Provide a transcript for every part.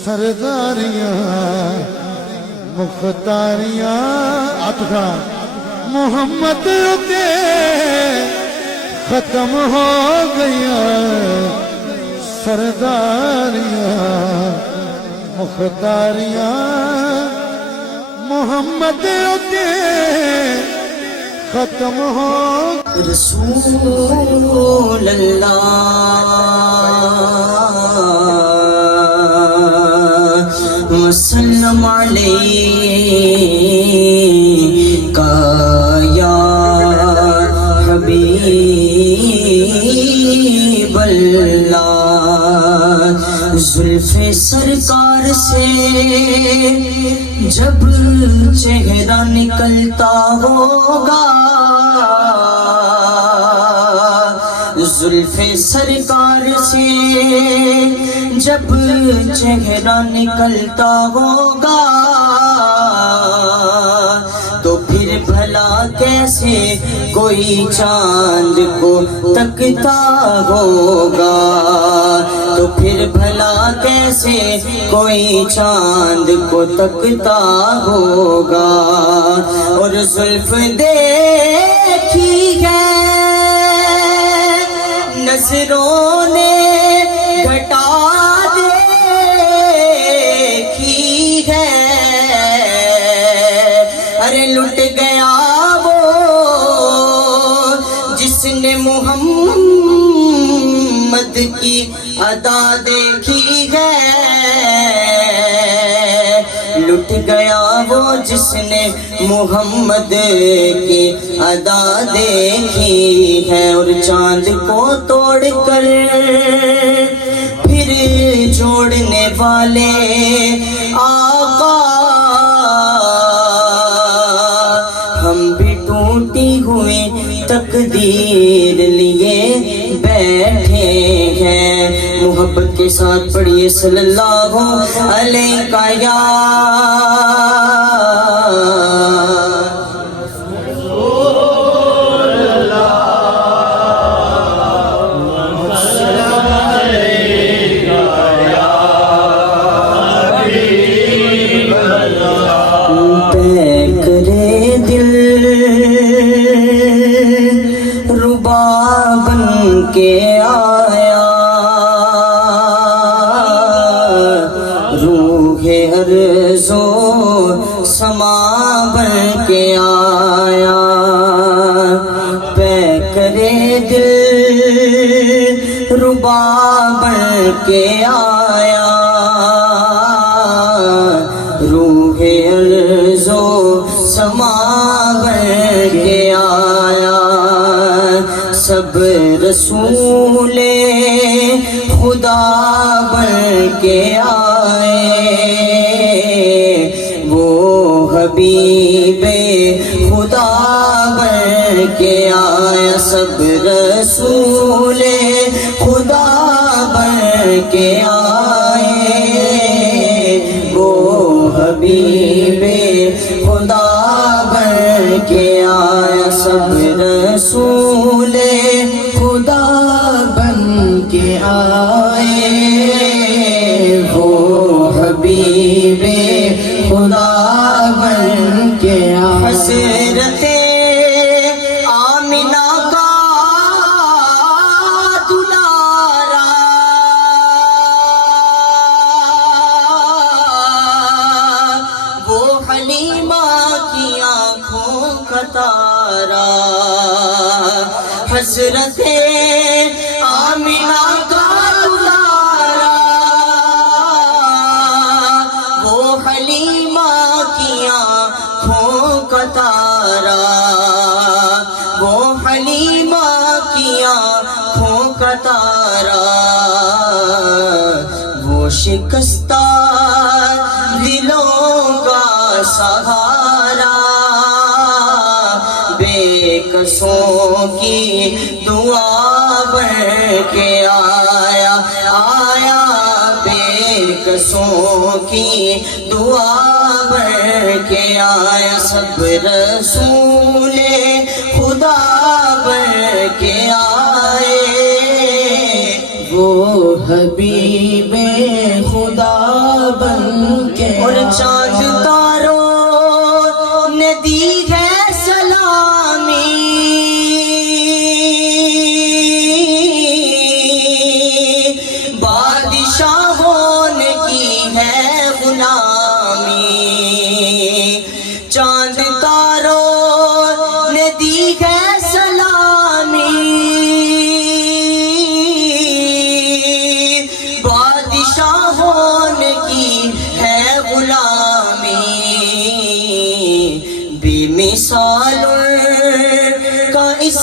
سرداریاں مختاریاں اٹھا محمد کے ختم ہو گیا سرداریاں مختاریاں محمد کے ختم ہو رسول اللہ وسلم علیکہ یا حبیب اللہ زلف سرکار سے جب چہرہ نکلتا ہوگا زلف سرکار سے جب چہرہ نکلتا ہوگا تو پھر بھلا کیسے کوئی چاند کو تکتا ہوگا تو پھر بھلا کیسے کوئی چاند کو تکتا ہوگا اور زلف دیکھی ہے نظروں نے گھٹا دیکھی ہے ارے لٹ گیا وہ جس نے محمد کی ادا دیکھی ہے لٹ گیا وہ جس نے محمد کی ادا دیکھی ہے اور چاند کو توڑ کر پھر جوڑنے والے آقا ہم بھی ٹوٹی ہوئی تقدیر لیے بیٹھے ہیں محبت کے ساتھ پڑھیے صلی اللہ علیہ یا کے آیا روح ارض و سما بن کے آیا پیکرے دل ربا بن کے آیا روح ارض و سما بن کے آیا سب رسول خدا بن کے آئے وہ حبیب خدا بن کے آیا سب رسول خدا بن کے آئے وہ حبیب خدا بن کے آیا سب رسول خدا بن کے آئے وہ حبیب خدا بن کے آئے حضرت آمنہ کا دلارا وہ حلیمہ کی آنکھوں کا تارا حضرت آمنہ کا دلارا وہ حلیمہ کی آنکھوں کا تارا وہ حلیمہ کی آنکھوں کا تارا وہ شکستہ دلوں کا سہارا بے کسوں کی دعا بن کے آیا آیا بے کسوں کی دعا بن کے آیا سب رسول خدا بن کے آئے وہ حبیب خدا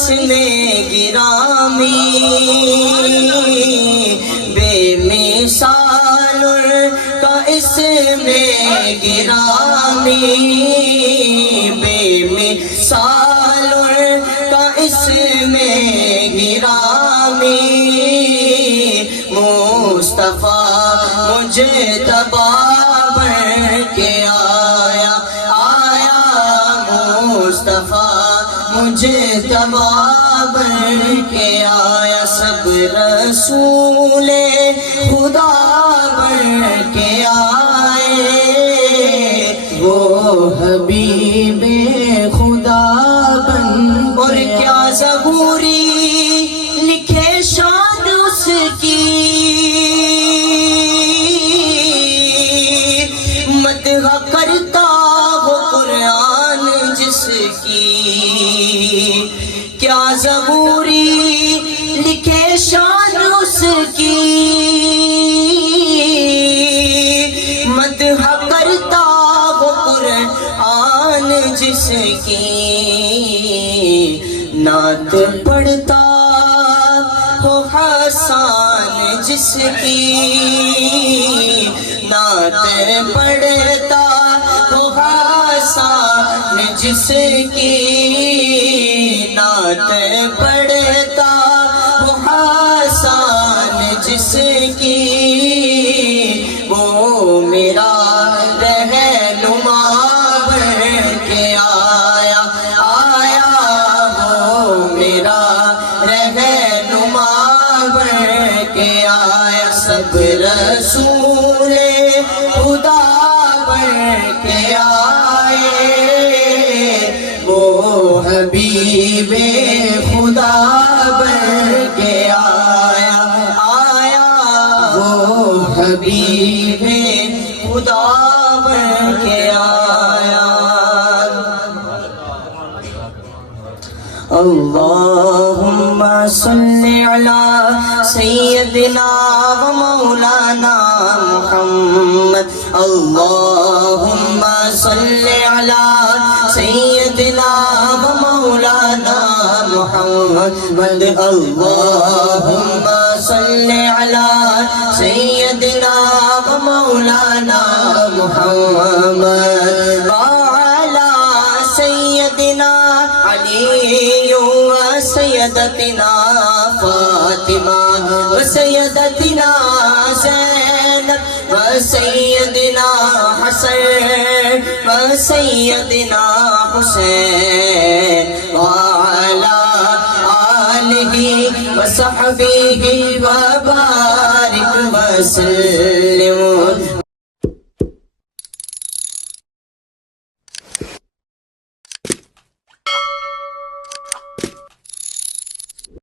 میں گرامی بے مثال کا اس میں گرامی بے مثال کا اس میں گرامی مصطفیٰ مجھے بن کے آیا مصطفیٰ مجھے بن کے آیا سب رسول خدا بن کے آئے وہ حبیب خدا بن اور کیا زبوری لکھے شان اس کی مدح کرتا ہو قرآن جس کی کیا زبوری لکھے شان اس کی مدح کرتا ہو قرآن جس کی نعت پڑھتا ہو حسان جس کی نعت پڑھتا ہو حسان جس کی نعت پڑھتا ہو حسان جس کی وہ میرا رہنما بن کے آیا وہ میرا رہنما بن کے آیا سب رسول خدا بن کے آئے وہ حبیب خدا بن کے آیا وہ حبیب خدا بن کے آیا اللہم صلی علی سیدنا و مولانا محمد اللہم صلی علی سیدنا و مولانا محمد اللہم صلی علی سیدنا و مولانا محمد وعلی سیدنا علی وسیدتنا فاطمہ وسیدتنا زینب وسیدنا حسن وسیدنا حسین وعلی آلہ وصحبہ وبارک وسلم